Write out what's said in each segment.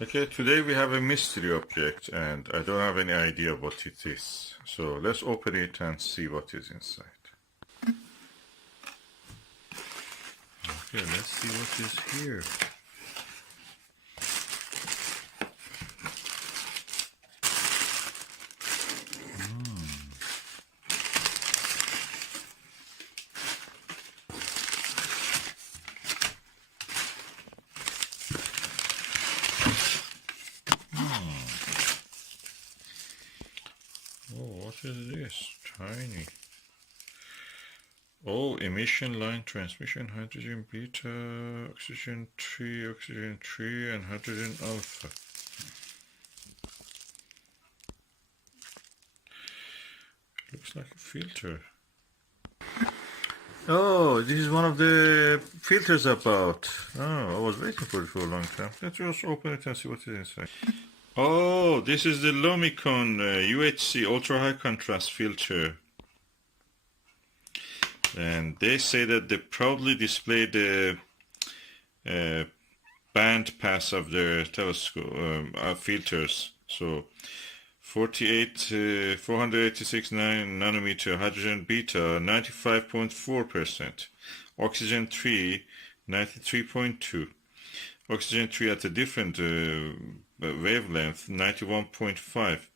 Okay, today we have a mystery object and I don't have any idea what it is. So let's open it and see what is inside. Okay, let's see what is here. Oh, what is this? Tiny. Oh, emission line transmission, hydrogen beta, oxygen 3, and hydrogen alpha. Looks like a filter. Oh, this is one of the filters about. Oh, I was waiting for it for a long time. Let's just open it and see what is inside. Oh, this is the Lumicon UHC ultra high contrast filter. And they say that they proudly display the band pass of their telescope filters. So 486 nanometer hydrogen beta 95.4%, oxygen 3 93.2, oxygen 3 at a different wavelength 91.5,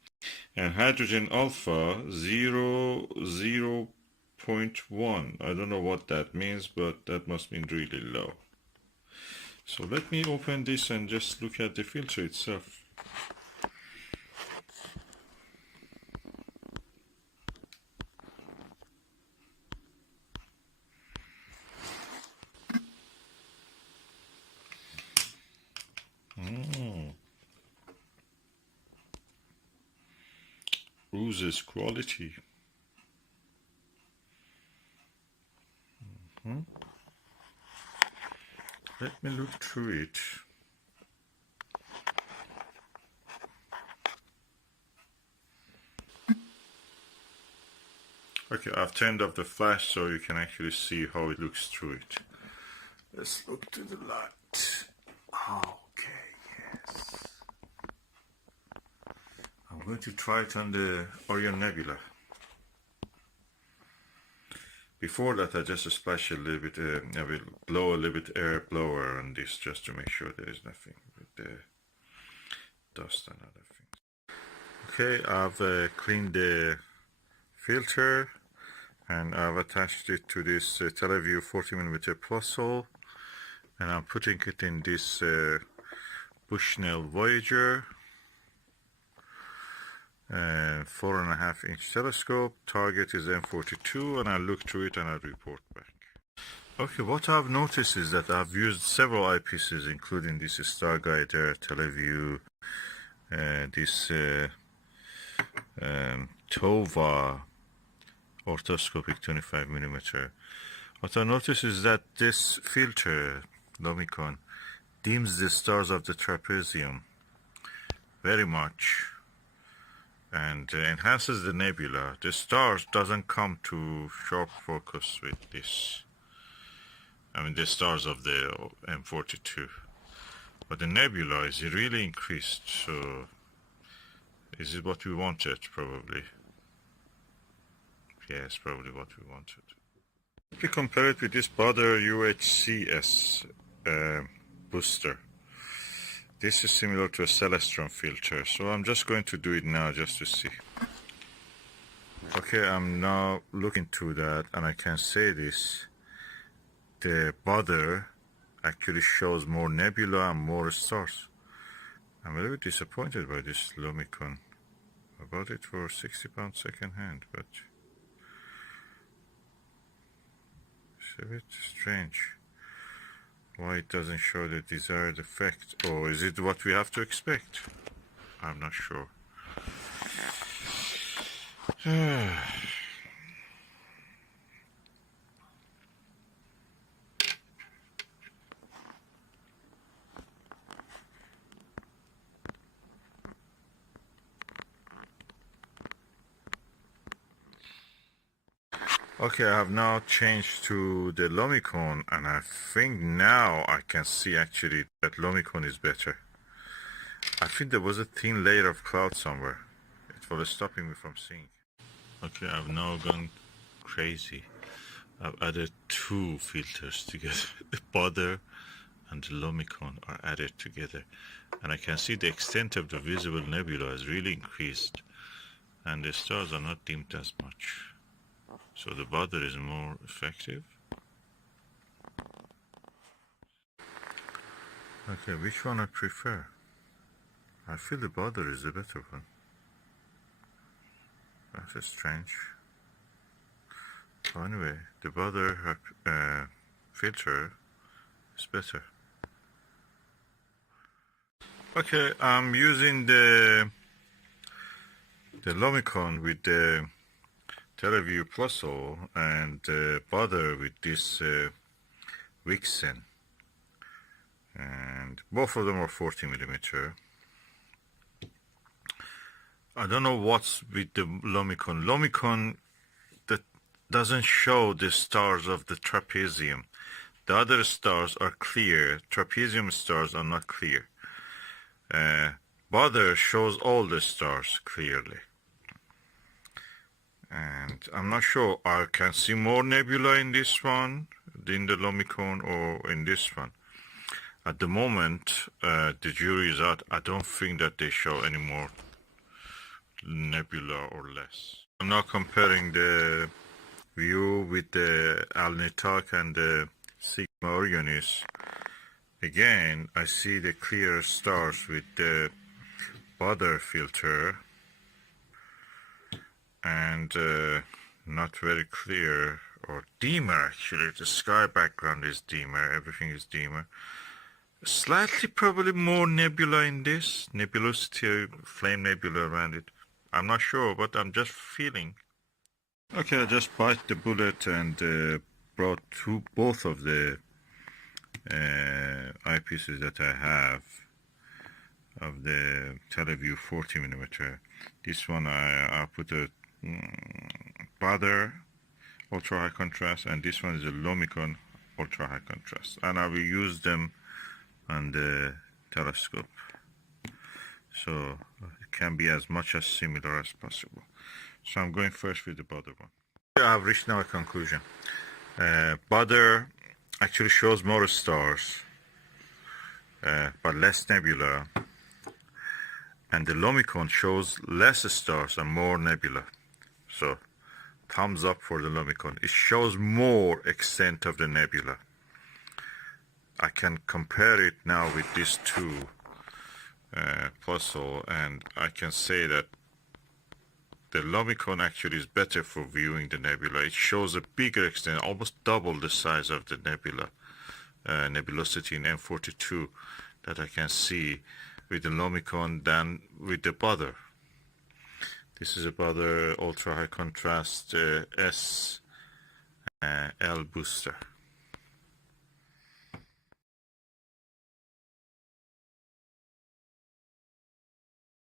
and hydrogen alpha 0.1. I don't know what that means, but that must mean really low. So let me open this and just look at the filter itself. Oozes quality. Let me look through it. Okay, I've turned off the flash so you can actually see how it looks through it. Let's look to the light. Okay, yes. I'm going to try it on the Orion Nebula. Before that, I just splash a little bit, I will blow a little bit air blower on this just to make sure there is nothing with the dust and other things. Okay, I've cleaned the filter and I've attached it to this Teleview 40mm plus hole, and I'm putting it in this Bushnell Voyager 4.5 inch telescope. Target is M42, and I'll look through it and I'll report back. Okay, what I've noticed is that I've used several eyepieces, including this Starguider, Teleview, this Tova orthoscopic 25mm. What I noticed is that this filter, Lumicon, dims the stars of the trapezium very much and enhances the nebula. The stars doesn't come to sharp focus with this. I mean the stars of the M42. But the nebula is really increased, so is it what we wanted? Probably. Yes, probably what we wanted. If you compare it with this Baader UHCS booster, this is similar to a Celestron filter, so I'm just going to do it now just to see. Okay, I'm now looking through that and I can say this. The Baader actually shows more nebula and more stars. I'm a little bit disappointed by this Lumicon. I bought it for £60 second hand, but it's a bit strange why it doesn't show the desired effect. Or is it what we have to expect? I'm not sure. Okay, I have now changed to the Lumicon, and I think now I can see actually that Lumicon is better. I think there was a thin layer of cloud somewhere. It was stopping me from seeing. Okay, I've now gone crazy. I've added two filters together. The Baader and the Lumicon are added together. And I can see the extent of the visible nebula has really increased. And the stars are not dimmed as much. So the Baader is more effective. Okay, which one I prefer? I feel the Baader is the better one. That's strange. Well, anyway, the Baader filter is better. Okay, I'm using the Lumicon with the TeleView Pluso and Baader with this Vixen, and both of them are 40mm. I don't know what's with the Lumicon. Lumicon that doesn't show the stars of the trapezium. The other stars are clear. Trapezium stars are not clear. Baader shows all the stars clearly. And I'm not sure I can see more nebula in this one than the Lumicon or in this one. At the moment, the jury is out. I don't think that they show any more nebula or less. I'm now comparing the view with the Alnitak and the Sigma Orionis. Again, I see the clear stars with the Baader filter, and not very clear, or dimmer actually. The sky background is dimmer, everything is dimmer. Slightly probably more nebula in this, nebulosity, flame nebula around it. I'm not sure, but I'm just feeling. Okay, I just bite the bullet and brought both of the eyepieces that I have of the TeleView 40mm. This one I put a Baader ultra high contrast, and this one is a Lumicon ultra high contrast, and I will use them on the telescope, so it can be as much as similar as possible. So I'm going first with the Baader one. I have reached now a conclusion. Baader actually shows more stars, but less nebula, and the Lumicon shows less stars and more nebula. So thumbs up for the Lumicon. It shows more extent of the nebula. I can compare it now with these two Pluso, and I can say that the Lumicon actually is better for viewing the nebula. It shows a bigger extent, almost double the size of the nebula, nebulosity in M42 that I can see with the Lumicon than with the Baader. This is a Baader ultra high contrast SL booster.